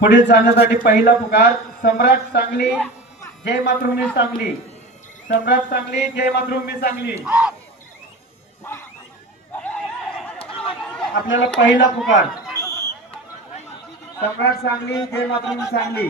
पुढे जाण्यासाठी पहिला पुकार सम्राट सांगली जय मातृभूमी सांगली, सम्राट सांगली जय मातृभूमी सांगली। आपल्याला पहिला पुकार सम्राट सांगली जय मातृभूमी सांगली।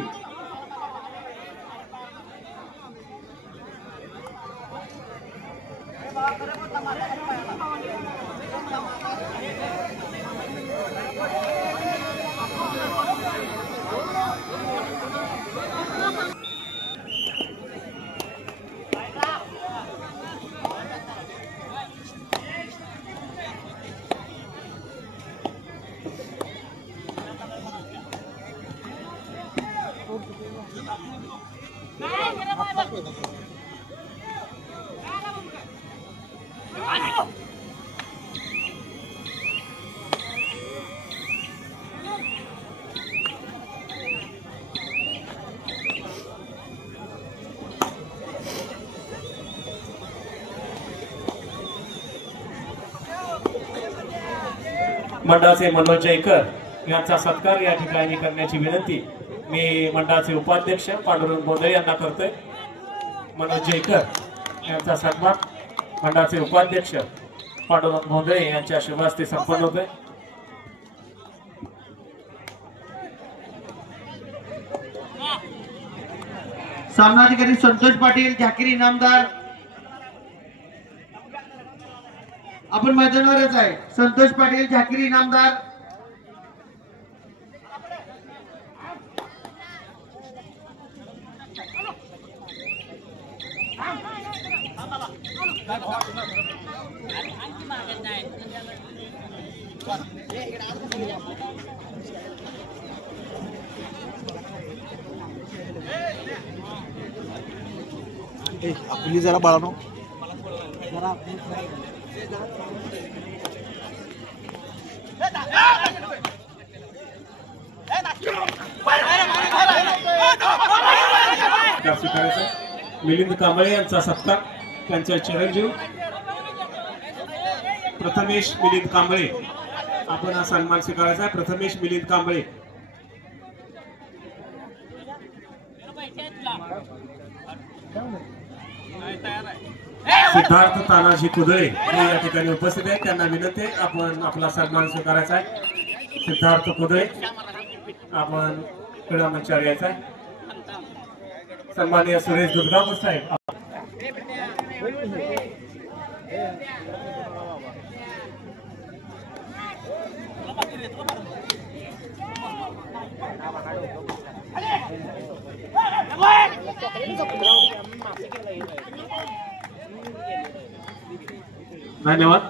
मंडळाचे मनोज जयकर यांचा सत्कार या ठिकाणी करण्याची विनंती मी मंडळाचे उपाध्यक्ष पांडुरंग गोंधळे यांना करतोय। मनोज जयकर यांचा सन्मान मंडळाचे उपाध्यक्ष पांडुरंग गोंधळे यांच्या शुभ हस्ते संपन्न होतोय। सामनाधिकारी संतोष पाटील झाकिरी इनामदार आपण मैदानावरच आहे। संतोष पाटील झाकिरी इनामदार आपली जरा बाळानो जरा मिलिंद कांबळे यांचा सत्कार त्यांच्या चिरंजीव प्रथमेश मिलिंद कांबळे आपण हा सन्मान स्वीकारायचा आहे। प्रथमेश मिलिंद कांबळे सिद्धार्थ तानाजी कुदळे या ठिकाणी उपस्थित आहेत, त्यांना विनंती आहे आपण आपला सन्मान स्वीकारायचा आहे। सिद्धार्थ कुदळे आपण क्रीडा मंचावर यायचा आहे। सन्माननीय सुरेश दुर्गापूर साहेब धन्यवाद।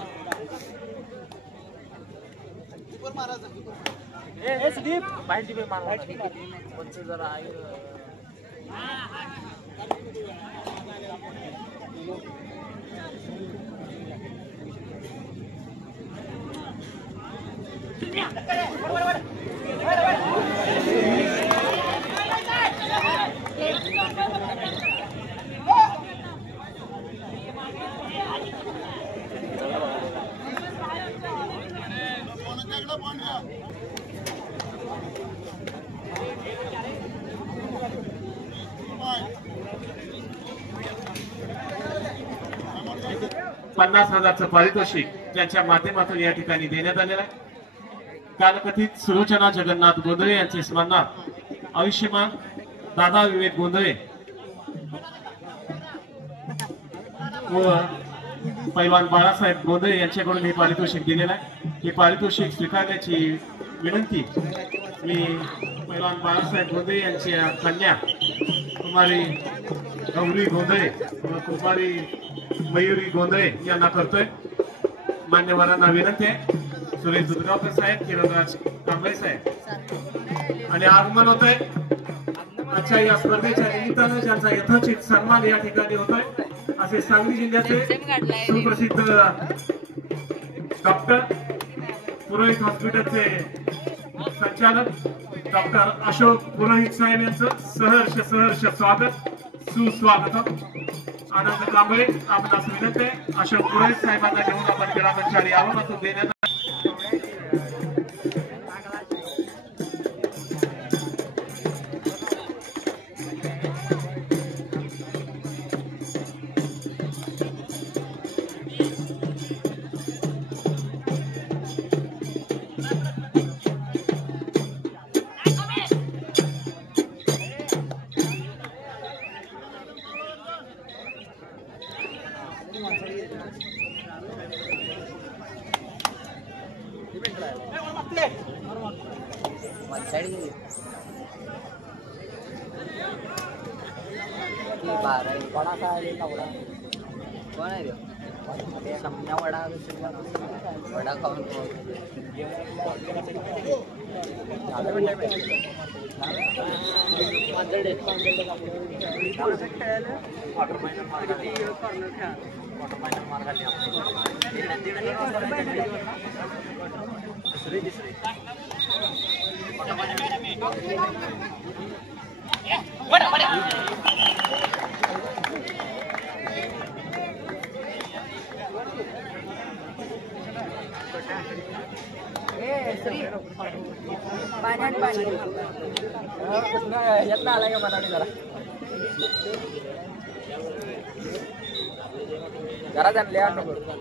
$50,000 पारितोषिक त्यांच्या माध्यमातून या ठिकाणी देण्यात आलेलं आहे। कालकथित सुलोचना जगन्नाथ गोंधळे यांचे स्मरणार्थ आयुष्यमान दादा विवेक गोंधळे व पैलवान बाळासाहेब गोंधळे यांच्याकडून हे पारितोषिक दिलेलं आहे। हे पारितोषिक स्वीकारण्याची विनंती मी पैलवान बाळासाहेब गोंधळे यांच्या कन्या कुमारी गौरी गोंधळे व कुमारी मयुरी गोंधळे यांना करतोय। मान्यवरांना विनंती आहे सुरेश दुर्गापूर साहेब, किरणराज कांबळे साहेब आणि आगमन होतंय आजच्या या स्पर्धेच्या निमित्तानं ज्यांचा यथोचित सन्मान या ठिकाणी होतोय असे सांगली जिल्ह्याचे सुप्रसिद्ध डॉक्टर पुरोहित हॉस्पिटलचे संचालक डॉक्टर अशोक पुरोहित साहेब यांचं सहर्ष स्वागत सुस्वागत। आनंद कांबळे आपणास विनंती आहे अशोक पुरोहित साहेबांना घेऊन आपण क्रीडा मंचावर यावं तो देण्यात कोण आहे सम्या वडा वडा खाऊन येत आलाय का मला जरा जरा जाणले क्या बोलतो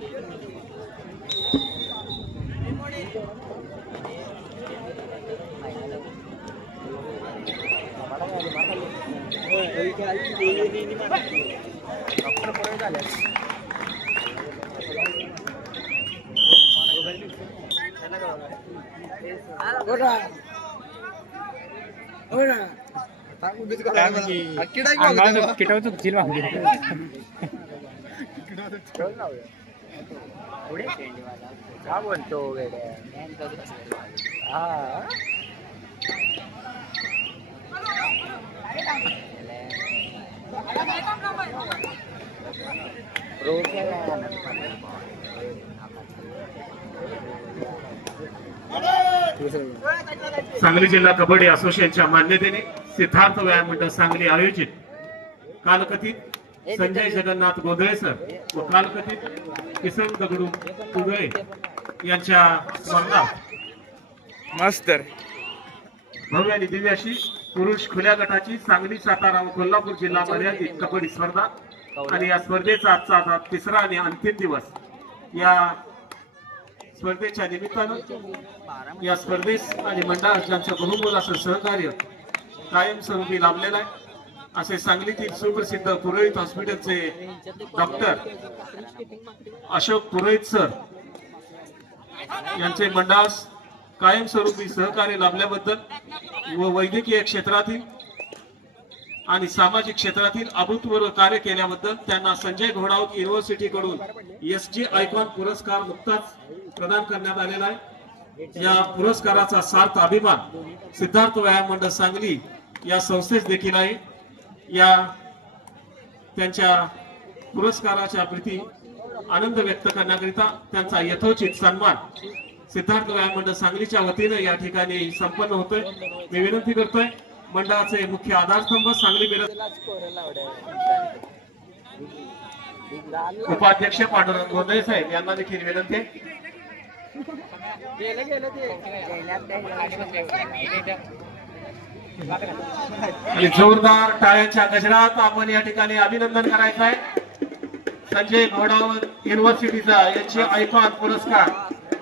सांगली जिल्हा कबड्डी असोसिएशनच्या मान्यतेने सिद्धार्थ व्यायाम मंडळ सांगली आयोजित कालकथित संजय जगन्नाथ गोंधळे सर व कालकथित किसन दगडू कुगळे यांच्या स्मरणार्थ मस्त भव्य आणि दिव्य अशी पुरुष खुल्या गटाची सांगली सातारा व कोल्हापूर जिल्हा मर्यादित कबड्डी स्पर्धा आणि या स्पर्धेचा आजचा तिसरा आणि अंतिम दिवस. या स्पर्धेच्या निमित्तानं या स्पर्धेस आणि मंडळाचं बहुमोल असं सहकार्य कायमस्वरूपी लाभलेलं आहे. असे सांगलीतील सुप्रसिद्ध पुरोहित हॉस्पिटलचे डॉक्टर अशोक पुरोहित सर यांचे मंडळास कायमस्वरूपी सहकार्य लाभल्याबद्दल व वैद्यकीय क्षेत्रातील आणि सामाजिक क्षेत्रातील अभूतपूर्व कार्य केल्याबद्दल त्यांना संजय घोडावत युनिव्हर्सिटी कडून SG आयकॉन पुरस्कार नुकताच प्रदान करण्यात आलेला आहे. या पुरस्काराचा सार्थ अभिमान सिद्धार्थ व्यायाम मंडळ सांगली या संस्थेस देखील आहे. या त्यांच्या पुरस्काराच्या प्रती आनंद व्यक्त करण्याकरिता त्यांचा यथोचित सन्मान सिद्धार्थ व्यायाम मंडळ सांगलीच्या वतीने या ठिकाणी संपन्न होतोय. मी विनंती करतोय मंडळाचे मुख्य आधारस्तंभ सांगली मिरज उपाध्यक्ष पांडुरंग गोंधळे साहेब यांना देखील विनंती. आणि जोरदार टाळ्यांच्या गजरात आपण या ठिकाणी अभिनंदन करायचं आहे. संजय घोडावत युनिव्हर्सिटीचा याचे आयकॉन पुरस्कार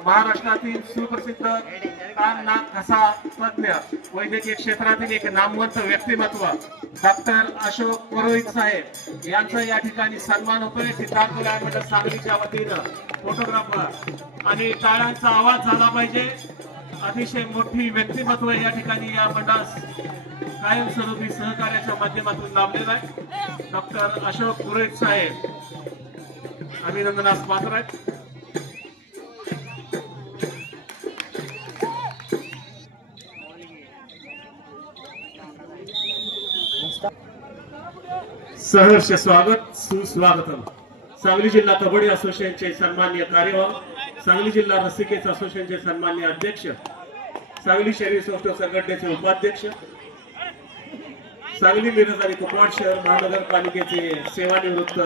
महाराष्ट्रातील सुप्रसिद्ध कान नाक घसा तज्ञ वैद्यकीय क्षेत्रातील एक नामवंत व्यक्तिमत्व डॉक्टर अशोक पुरोहित साहेब यांचा या ठिकाणी सन्मान होतोय. सिद्धार्थ व्यायाम मंडळ सांगलीच्या वतीनं फोटोग्राफर आणि टाळ्यांचा आवाज झाला पाहिजे. अतिशय मोठी व्यक्तिमत्व या ठिकाणी या मंडळास कायमस्वरूपी सहकार्याच्या माध्यमातून लाभलेला आहे. डॉक्टर अशोक पुरोहित साहेब अभिनंदनास पात्र आहेत. सहर्ष स्वागत सुस्वागतम. सांगली जिल्हा कबड्डी असोसिएशनचे सन्माननीय कार्यवाह, सांगली जिल्हा रस्सिकेच असोसिएशनचे सन्माननीय अध्यक्ष, सांगली शहरी संस्था संघटनेचे उपाध्यक्ष, सांगली मिरज आणि कुपवाड शहर महानगरपालिकेचे सेवानिवृत्त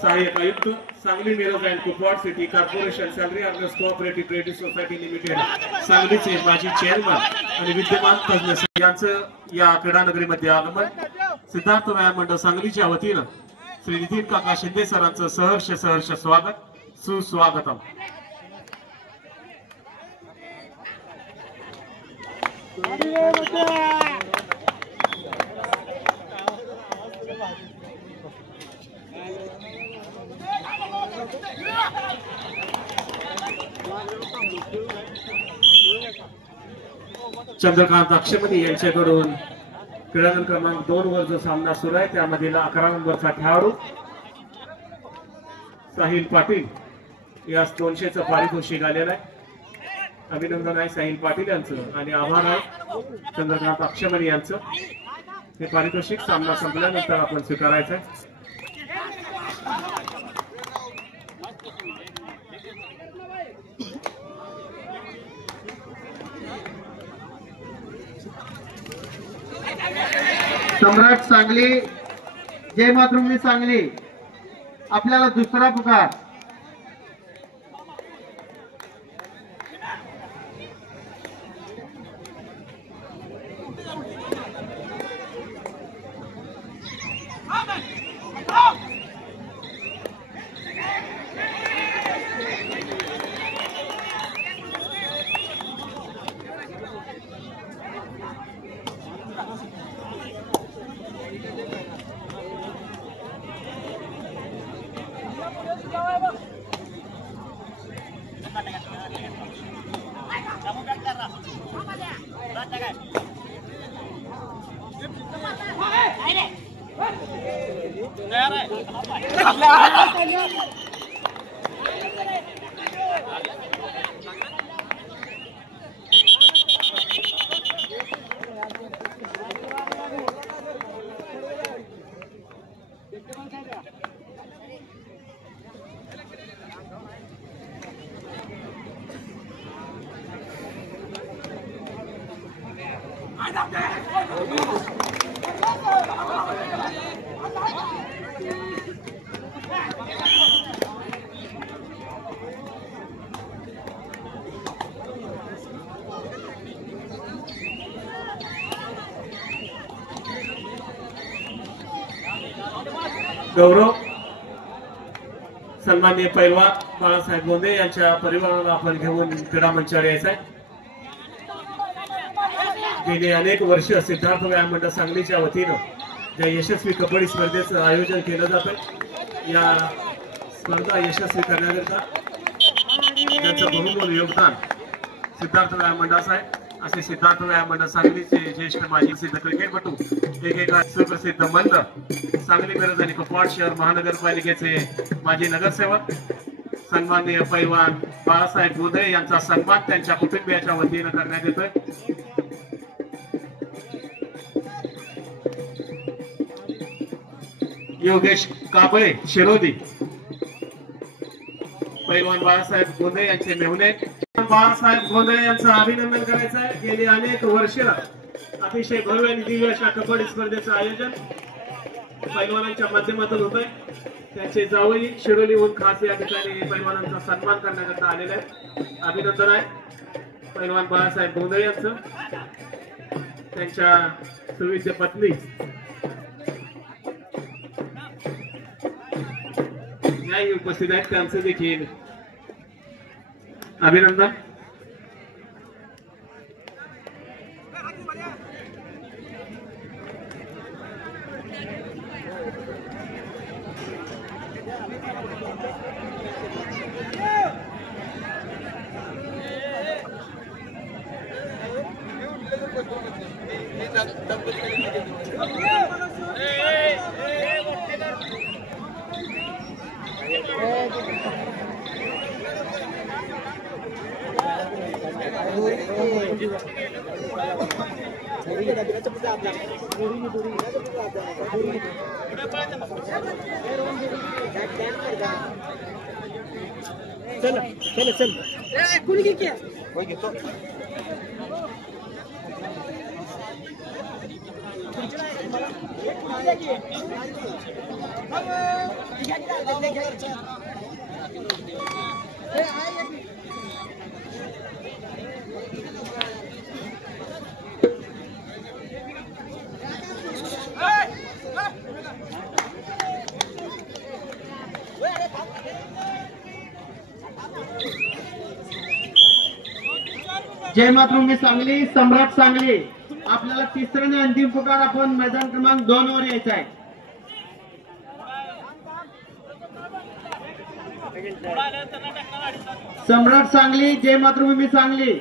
सहाय्यक आयुक्त, Sangli Miraj and Kupwad city corporation salary earners cooperative credit society limited सांगलीचे माजी चेअरमन आणि विद्यमान तज्ञ यांचं या क्रीडानगरीमध्ये आगमन. सिद्धार्थ व्यायाम मंडळ सांगलीच्या वतीनं श्री नितीन काका शिंदे सरांचं सहर्ष सहर्ष स्वागत सुस्वागतम. चंद्रकांत अक्षमणी यांच्याकडून क्रीडा क्रमांक 2 वर जो सामना सुरू आहे त्यामधील 11 नंबरचा खेळाडू साहिल पाटील यास 200चं पारितोषिक आलेलं आहे. अभिनंदन आहे साहिल पाटील यांचं आणि आभार आहे चंद्रकांत अक्षमणी यांचं. हे पारितोषिक सामना संपल्यानंतर आपण स्वीकारायचं आहे. सम्राट सांगली जय मातृभूमी सांगली आपल्याला दुसरा पुकार. गौरव सन्माननीय पैलवान बाळासाहेब गोंदे यांच्या परिवाराला आपण घेऊन क्रीडा मंचावर यायचं आहे. गेली अनेक वर्ष सिद्धार्थ व्यायाम मंडळ सांगलीच्या वतीनं ज्या यशस्वी कबड्डी स्पर्धेचं आयोजन केलं जातं या स्पर्धा यशस्वी करण्याकरता त्यांचं बहुमोल योगदान सिद्धार्थ व्यायाम मंडळाचं आहे. असे सिद्धार्थ व्यायाम मंडळ सांगलीचे ज्येष्ठ माजी सिद्ध क्रिकेटपटू एकेका सुप्रसिद्ध मंद सांगली मिरज आणि कुपवाड शहर महानगरपालिकेचे माजी नगरसेवक सन्माननीय पैलवान बाळासाहेब गोंदे यांचा सन्मान त्यांच्या कुटुंबियाच्या वतीनं करण्यात येतोय. योगेश काबळे शिरोदी पैलवान बाळासाहेब गोंदे यांचे मेहुणे बाळासाहेब गोंदे यांचं अभिनंदन करायचं आहे. गेली अनेक वर्ष अतिशय भव्य आणि दिव्य अशा कबड्डी स्पर्धेचं आयोजन पैलवानांच्या माध्यमातून होत आहे. त्यांचे जावई शिरोलीहून खास या ठिकाणी पैलवानांचा सन्मान करण्याकरता आलेला आहे. अभिनंदन आहे पैलवान बाळासाहेब गोंदे यांचं. त्यांच्या सुविद्य पत्नी न्याय उपस्थित आहेत त्यांचं देखील अभिनंदन. चल चल चल कोणी घेतो कोणी घेतो जय मातृभूमी सांगली सम्राट सांगली आपल्याला तिसरा आणि अंतिम पुकार. आपण मैदान क्रमांक 2 वर यायचं आहे. सम्राट सांगली जय मातृभूमी सांगली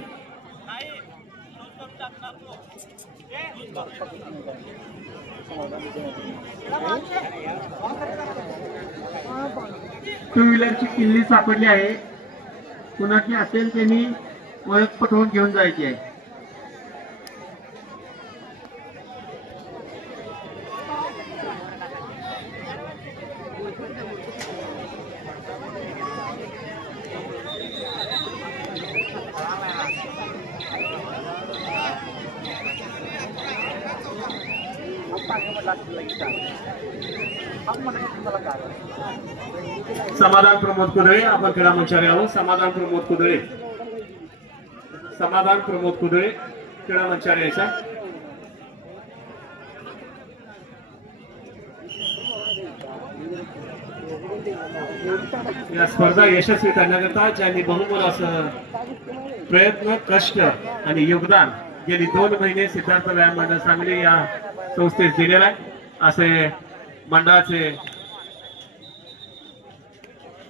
टू व्हीलरची किल्ली सापडली आहे. कुणाची असेल त्यांनी ओळख पटवून घेऊन जायची आहे. समाधान प्रमोद कुदळे आपण क्रीडा मंचावर यावं. समाधान प्रमोद कुदळे, समाधान प्रमोद कुदळे क्रीडा मंचावर यायचा. या स्पर्धा यशस्वी करण्याकरता ज्यांनी बहुमोल असं प्रयत्न, कष्ट आणि योगदान गेली 2 महिने सिद्धार्थ व्यायाम मंडळ सांगली या संस्थेस दिलेला आहे, असे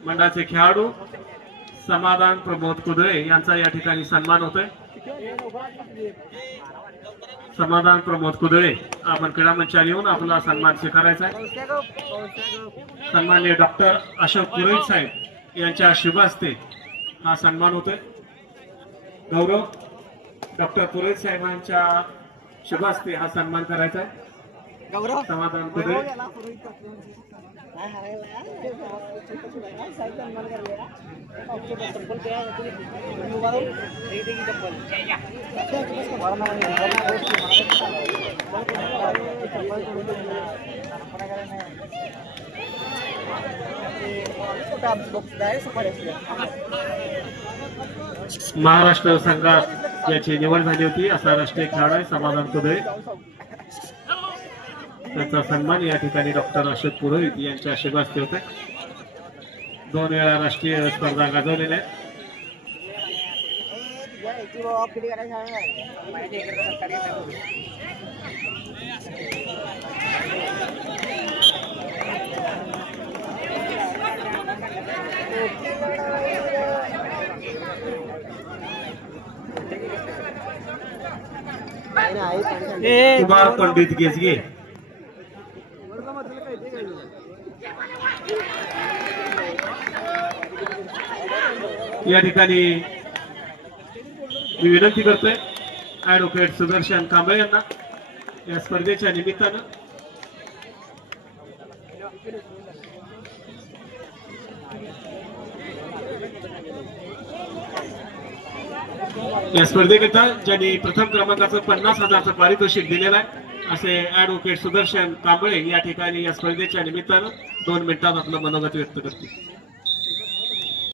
मंडळाचे खेळाडू समाधान प्रमोद कुदळे यांचा या ठिकाणी सन्मान होतोय. समाधान प्रमोद कुदळे आपण क्रीडा मंचावर येऊन आपला सन्मान स्वीकारायचा आहे. सन्माननीय डॉक्टर अशोक पुरोहित साहेब यांच्या शुभ हस्ते हा सन्मान होतोय. गौरव डॉक्टर पुरोहित साहेबांच्या शुभ हस्ते हा सन्मान करायचा आहे. समाधान कुदळे महाराष्ट्र संघात याची निवड झाली होती असा राष्ट्रीय खेळाडू आहे समाधान कुदळे. त्याचा सन्मान या ठिकाणी डॉक्टर अशोक पुरोहित यांच्या शुभ हस्ते होते. 2 वेळा राष्ट्रीय स्पर्धा गाजवलेल्या आहेत. कुमार पंडित गेजगे या ठिकाणी मी विनंती करतोय ऍडव्होकेट सुदर्शन कांबळे यांना या स्पर्धेच्या निमित्तानं या स्पर्धेकरिता ज्यांनी प्रथम क्रमांकाचं 50,000चं पारितोषिक दिलेलं आहे असे ऍडव्होकेट सुदर्शन कांबळे या ठिकाणी या स्पर्धेच्या निमित्तानं 2 मिनिटात आपलं मनोगत व्यक्त करतील.